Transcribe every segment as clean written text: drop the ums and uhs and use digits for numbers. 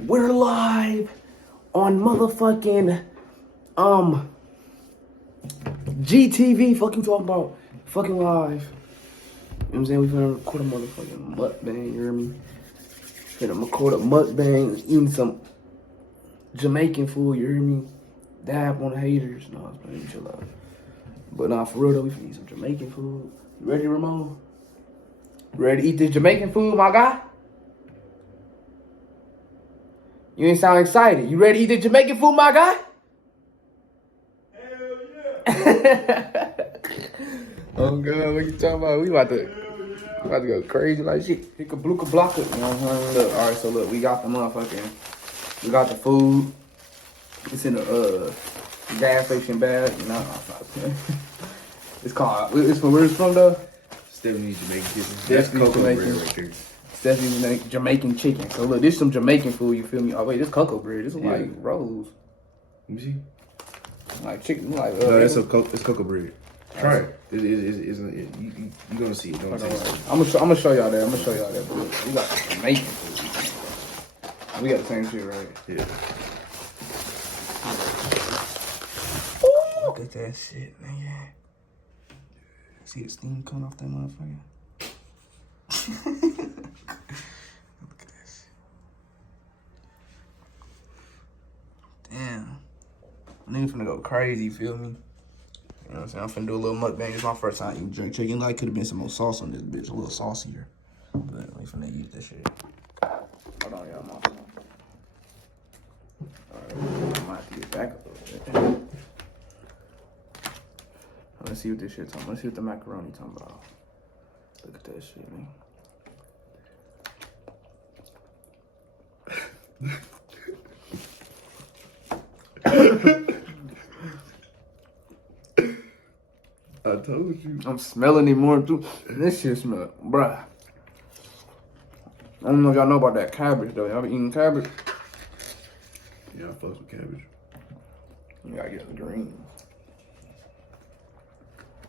We're live on motherfucking GTV. Fuck you talking about? Fucking live. You know what I'm saying? We finna record a motherfucking mukbang, you hear me? Finna record a mukbang, eating some Jamaican food, you hear me? Dab on the haters. No, it's playing, chill out. But nah, for real though, we finna eat some Jamaican food. You ready, Ramon? Ready to eat this Jamaican food, my guy? You ain't sound excited. You ready to eat this Jamaican food, my guy? Hell yeah. Oh God, what you talking about? We about to go crazy like shit. Hicka blooka blocka. You know what I'm saying? Look, all right, so look, we got the the food. It's in a gas station bag. You know, it's called. It's from where it's from though. Stephanie's Jamaican chicken. That's cocoa Jamaican. bread right there. Stephanie's Jamaican chicken. So look, this some Jamaican food. You feel me? Oh wait, this cocoa bread. This is like rolls. Let me see. Like chicken. Like No, it's cocoa bread. Try it. You gonna see it. Don't taste it. I'm gonna show y'all that. But we got Jamaican food. We got the same shit, right? Yeah. Look at that shit, man. See the steam coming off that motherfucker? Look at that shit. Damn. Nigga finna go crazy, you feel me? You know what I'm saying? I'm finna do a little mukbang. It's my first time eating jerk chicken. Like, could have been some more sauce on this bitch, a little saucier. But we finna eat this shit. Hold on, y'all, my phone. Alright, I might have to get back a little bit. Let's see what this shit talking about. Let's see what the macaroni talking about. Look at that shit, man. I told you. I'm smelling it more too. This shit smell, bruh. I don't know if y'all know about that cabbage though. Y'all be eating cabbage? Yeah, I fucks with cabbage. You gotta get the greens.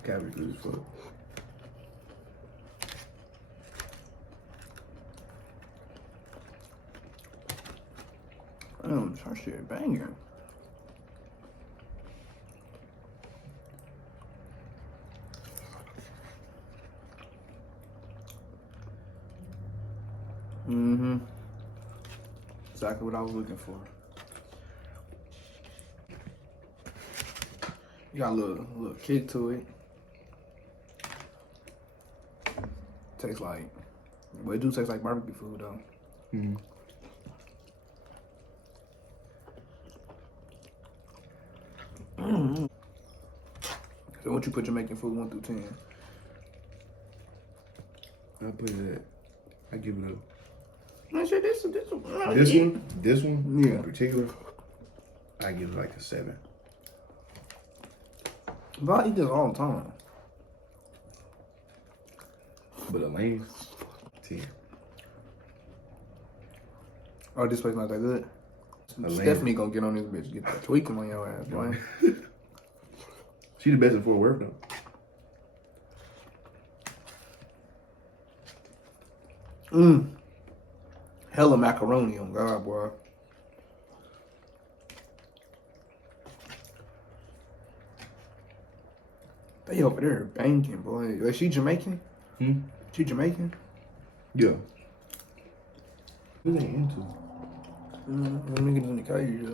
Cabbage good as fuck. Damn, that shit banging. Mm-hmm. Exactly what I was looking for. You got a little kick to it. Tastes like, well, it do taste like barbecue food though. Mm-hmm. So what you put Jamaican food 1 through 10? I put it at. I give it Man, shit, this this one Yeah. in particular. I give it like a 7. But I eat this all the time. But a lane, 10. Oh, this place not that good. Stephanie gonna get on this bitch, get that tweaking on your ass, boy. She the best in Fort Worth though. Hella macaroni on God, boy. They over there banging, boy. Is she Jamaican? She Jamaican? Yeah. Who they into? Them niggas in the cage, yo.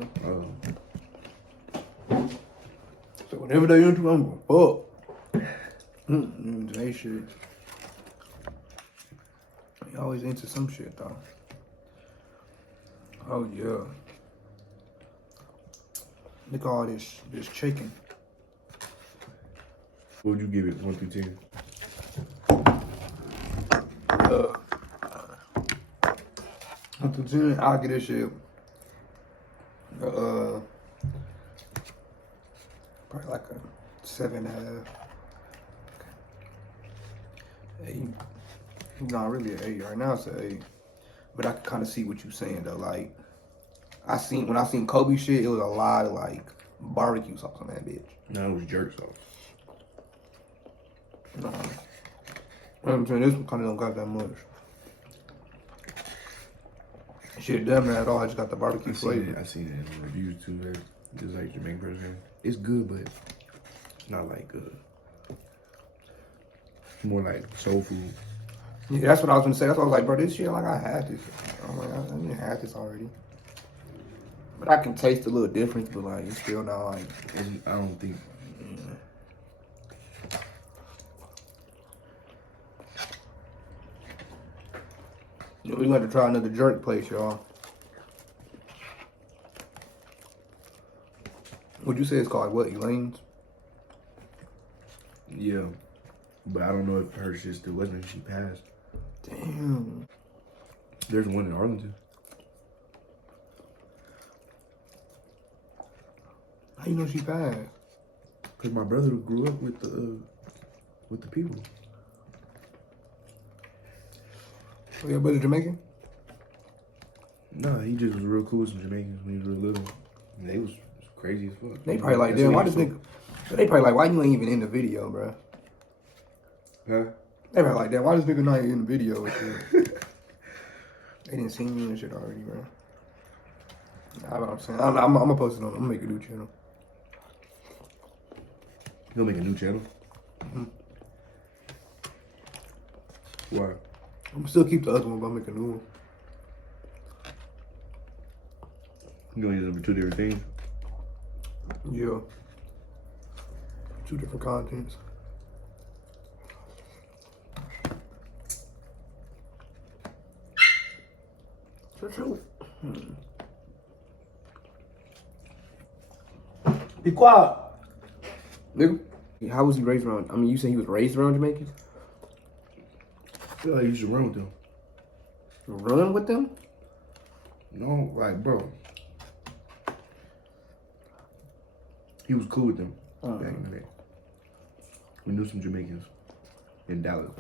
So whatever they into, I'm gonna fuck. They shit. They always into some shit, though. Oh, yeah. Look at all this chicken. What would you give it, 1 through 10? 1 through 10, I'll get this shit. Probably like a 7.5. 8. Not really an 8 right now. It's an 8, but I can kind of see what you're saying though. Like when I seen Kobe shit, it was a lot of like barbecue sauce on that bitch. No, it was jerk sauce. I'm saying this one kind of don't got that much. Shit, damn at all. I just got the barbecue flavor. I seen it in the reviews too, man. It's like Jamaican person. It's good, but it's not like it's more like soul food. Yeah, that's what I was gonna say. That's why I was like, bro, this shit, like, I had this. I'm like, I didn't have this already. But I can taste a little difference, but like, it's still not like. I don't think. Yeah, we got to try another jerk place, y'all. What'd you say it's called? What, Elaine's? Yeah, but I don't know if her shit still wasn't. She passed. Damn. There's one in Arlington. How you know she passed? Cause my brother grew up with the people. Oh, your brother Jamaican? Nah, he just was real cool with some Jamaicans when he was real little. And they was crazy as fuck. They probably like, damn, why this nigga? They probably like, why you ain't even in the video, bro? Huh? They probably like, damn, why this nigga not in the video with you? They didn't see me and shit already, bro. Nah, what I'm saying. I'm gonna post it on. I'm gonna make a new channel. He'll make a new channel? Mm-hmm. Why? I'm gonna still keep the other one, but I'll make a new one. You gonna use them for two different things? Yeah. 2 different contents. True. Be quiet. Nigga, how was he raised around? I mean, you said he was raised around Jamaicans? I feel like you should run with them. Run with them? No, like, bro. He was cool with them back in the day. We knew some Jamaicans in Dallas.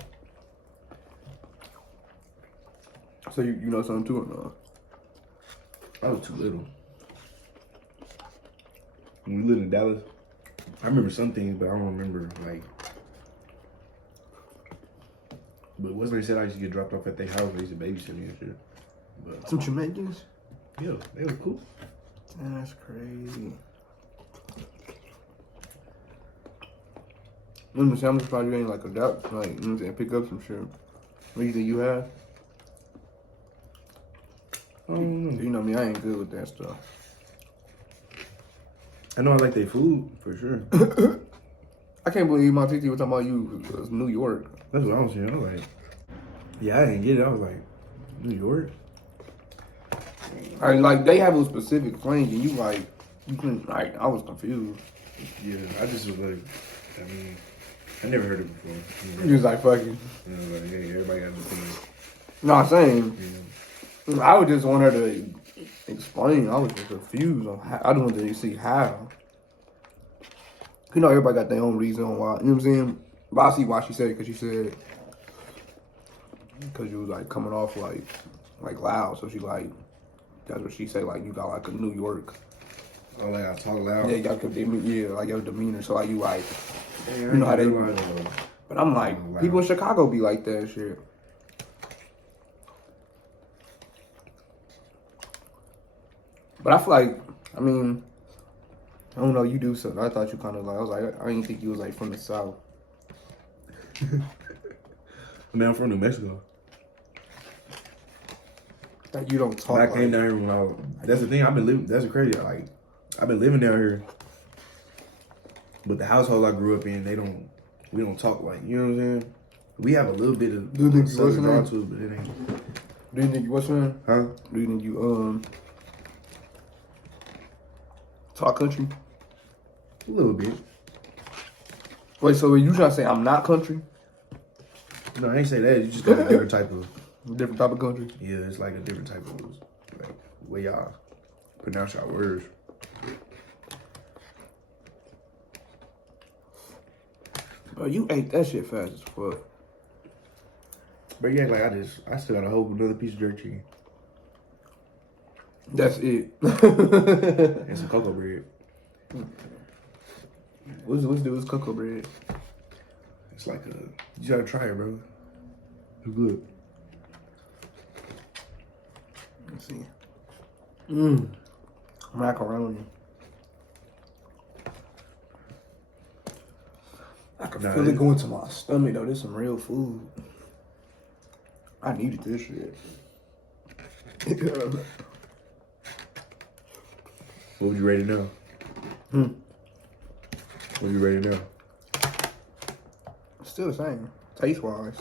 So you know something too or no? I was too little. When we lived in Dallas, I remember some things, but I don't remember, like. But wasn't they said I used to get dropped off at their house? They used to babysit me and shit. But Some Jamaicans? yeah, they were cool. That's crazy. I'm surprised you ain't like adapt, like, you know what I'm saying, pick up some shit. What do you think you have? I don't know. You know me, I ain't good with that stuff. I know I like their food, for sure. I can't believe my TT was talking about you was New York. That's what I was saying. I was like, yeah, I didn't get it. I was like, New York? Like, they have a specific slang, and you couldn't, like, I was confused. Yeah, I just was like, I mean, I never heard it before. You was like, fuck you. You know, like, hey, everybody got an opinion. No, I'm saying, You know? I would just want her to explain. I was just confused on how. I just wanted to see how. You know, everybody got their own reason on why. You know what I'm saying? But I see why she said it, because she said, because you was like coming off like loud. So she like, that's what she said. Like, you got like a New York. Oh, like I talk loud? Yeah, like your demeanor. So like you like, Hey, you know how they. realize, But I'm like, loud. people in Chicago be like that shit. But I feel like, I mean, I don't know, you do something. I thought you kind of like, I was like, I didn't think you was like from the South. I mean, I'm from New Mexico. Like, you don't talk But I like came down here when I was, that's the thing, I've been living, that's crazy. Like, I've been living down here. But the household I grew up in, we don't talk like, you know what I'm saying? We have a little bit of Do you think Southern you draw to it, but it ain't. Do you think, what's your name? Huh? Do you think you, talk country? A little bit. Wait, so you trying to say I'm not country? No, I ain't say that. You just got a different type of, Different type of country? yeah, it's like a different type of, like, way y'all pronounce y'all words. Bro, you ate that shit fast as fuck. But yeah, like I still got a whole another piece of jerk chicken That's it. and some cocoa bread. What's cocoa bread? It's like you gotta try it, bro. It's good. Let's see. Macaroni. I can feel it going to my stomach though. This some real food. I needed this shit. What would you rate it now? What would you rate it now? Still the same. Taste wise.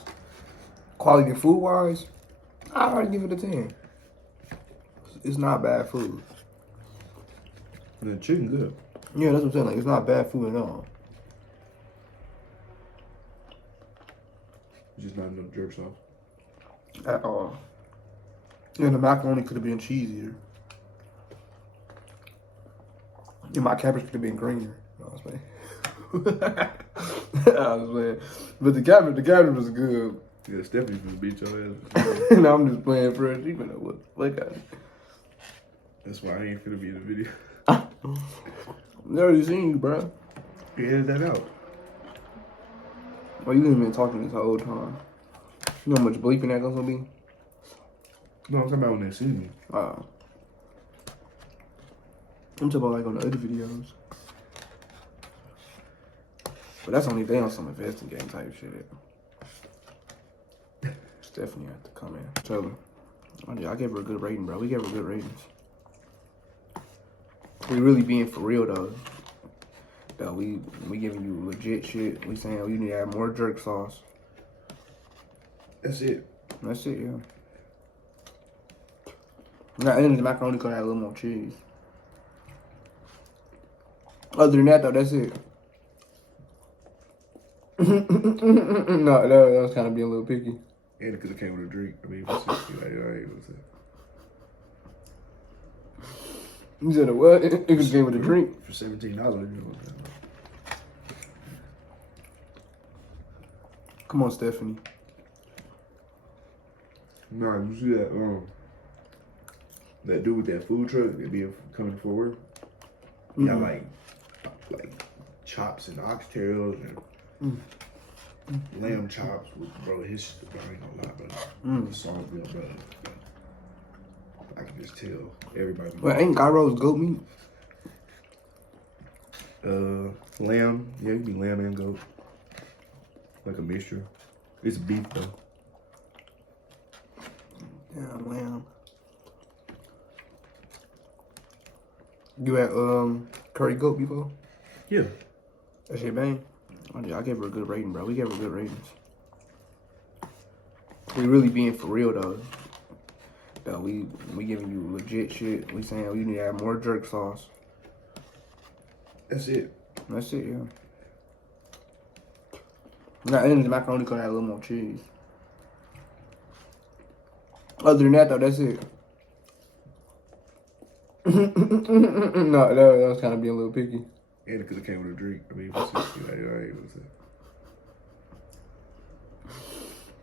Quality food wise, I already give it a 10. It's not bad food. And the chicken good. Yeah, that's what I'm saying. Like, it's not bad food at all. It's just not enough jerk sauce. At all. And the macaroni could have been cheesier. And my cabbage could have been greener. No, I was playing. I was playing. But the cabbage was good. Yeah, Stephanie finna beat your ass. And I'm just playing fresh. You know what? Look at it. That's why I ain't finna be in the video. I already seen you, bro. You edit that out. Well, you ain't been talking this whole time. You know how much bleeping that gonna be? No, I'm talking about when they see me. I'm talking about like on the other videos. But that's only if they on some investigating type shit. Stephanie had to come in. Tell her. I gave her a good rating, bro. We gave her good ratings. We really being for real though. We giving you legit shit. We saying you need to add more jerk sauce. That's it. That's it, yeah. Now, and the macaroni could add a little more cheese. Other than that, though, that's it. No, that was kind of being a little picky. And because it came with a drink. I mean, for 60, like, alright, what's that? You said a what? It was came with a drink. For $17, you know. Come on, Stephanie. Nah, you see that dude with that food truck that be coming forward? He got like chops and oxtails and lamb chops. Bro, his shit, bro, I ain't gonna lie, bro. The song real better. I can just tell everybody. Well, ain't gyros goat meat? Lamb. Yeah, it can be lamb and goat. Like a mixture. It's beef though. Yeah, lamb. You had curry goat before? Yeah. That shit bang. I gave her a good rating, bro. We gave her good ratings. We really being for real though. We giving you legit shit. We saying you need to add more jerk sauce. That's it. That's it, yeah. Now, and the macaroni could add a little more cheese. Other than that, though, that's it. No, that was kind of being a little picky. And because it came with a drink. I mean, for 60, like, alright, what's that?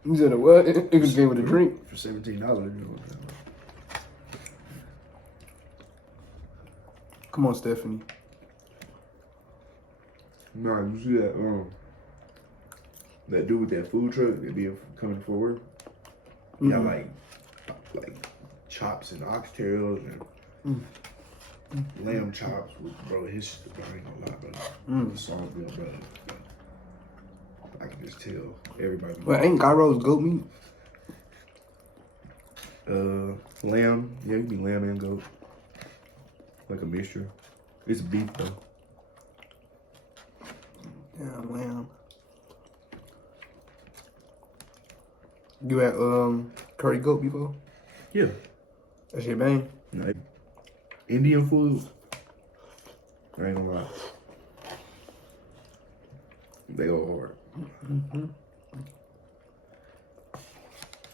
You said a what? It was came with a drink. For $17, you know. Come on, Stephanie. Nah, you see that dude with that food truck that be coming forward? He got like chops and oxtails and lamb chops. Bro, his shit, bro, I ain't gonna lie, bro. The song real better. I can just tell everybody. Well, ain't gyros goat meat? Lamb. Yeah, it can be lamb and goat. Like a mixture. It's beef though. Yeah, lamb. You had curry goat before? Yeah. That shit bang. No, Indian food. I ain't gonna lie. They go hard.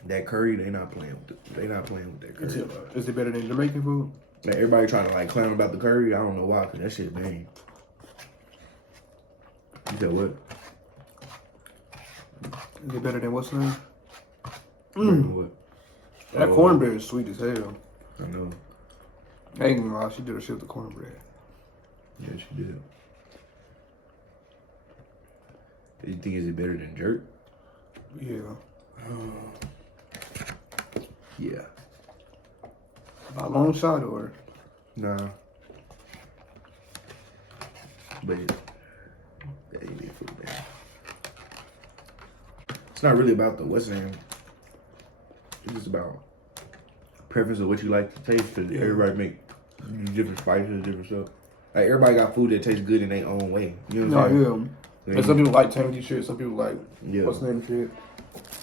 That curry, they not playing with it. They not playing with that curry. Is it better than Jamaican food? Like everybody trying to like clown about the curry. I don't know why, cause that shit bang. You said what? Is it better than what's name? What? That cornbread is sweet as hell. I know. I ain't gonna lie, she did her shit with the cornbread. Yeah, she did. You think is it better than jerk? Yeah. Yeah. A long shot or? Nah. But yeah, you need food, man. It's not really about the what's name. It's just about preference of what you like to taste. Cause everybody make different spices, different stuff. Like everybody got food that tastes good in their own way. You know what I'm saying? Yeah. And some people like tangy shit. Some people like what's the name shit.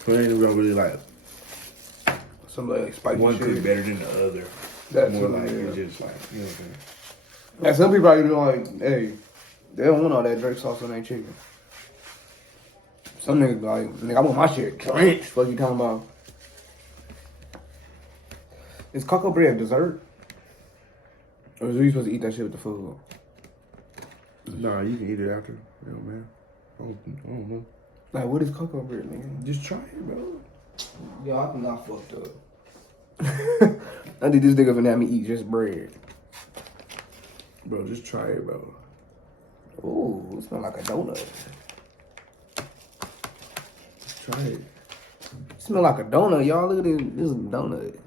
So they don't really like. Some like spicy One shit. cook better than the other. That's more like it's just like you know what I'm saying. And some people are even like, hey, they don't want all that Drake sauce on their chicken. Some niggas like, nigga, I want my shit drenched. What you talking about? Is cocoa bread dessert? Or is we supposed to eat that shit with the food? Nah, you can eat it after. You know, man. I don't know. Like, what is cocoa bread, nigga? Just try it, bro. Yo, I think I fucked up. I think this nigga finna have me eat just bread. Bro, just try it, bro. Ooh, it smells like a donut. Just try it. It smell like a donut, y'all. Look at this. This is a donut.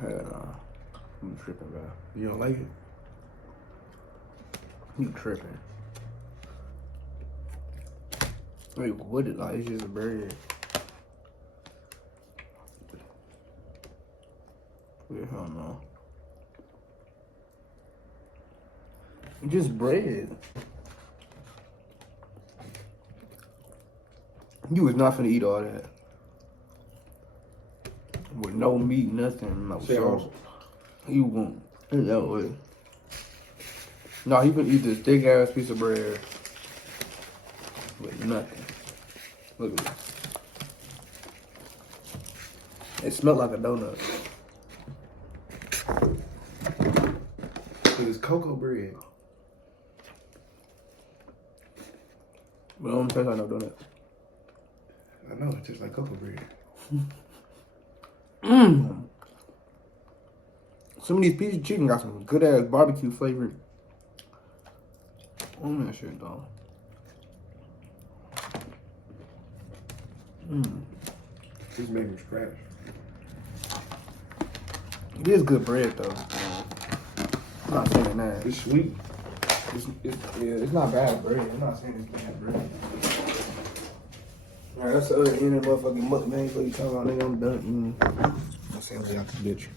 Hell nah. I'm tripping, bro. You don't like it? You tripping. Wait, what is like? It's just bread. Yeah, hell no. It's just bread. You was not finna eat all that. With no meat, nothing, no sauce. He won't. It's that way. No, he finna eat this thick ass piece of bread with nothing. Look at this. It smelled like a donut. It's cocoa bread. But it don't taste like no donut. I know, it tastes like cocoa bread. Some of these pieces of chicken got some good ass barbecue flavor on that shit, though. It's made from scratch. It is good bread, though. I'm not saying that. It's sweet. It's not bad bread. I'm not saying it's bad bread. Alright, that's the other end of the motherfucking mukbang. What you talking about, nigga? I'm done. I'm saying we out this bitch.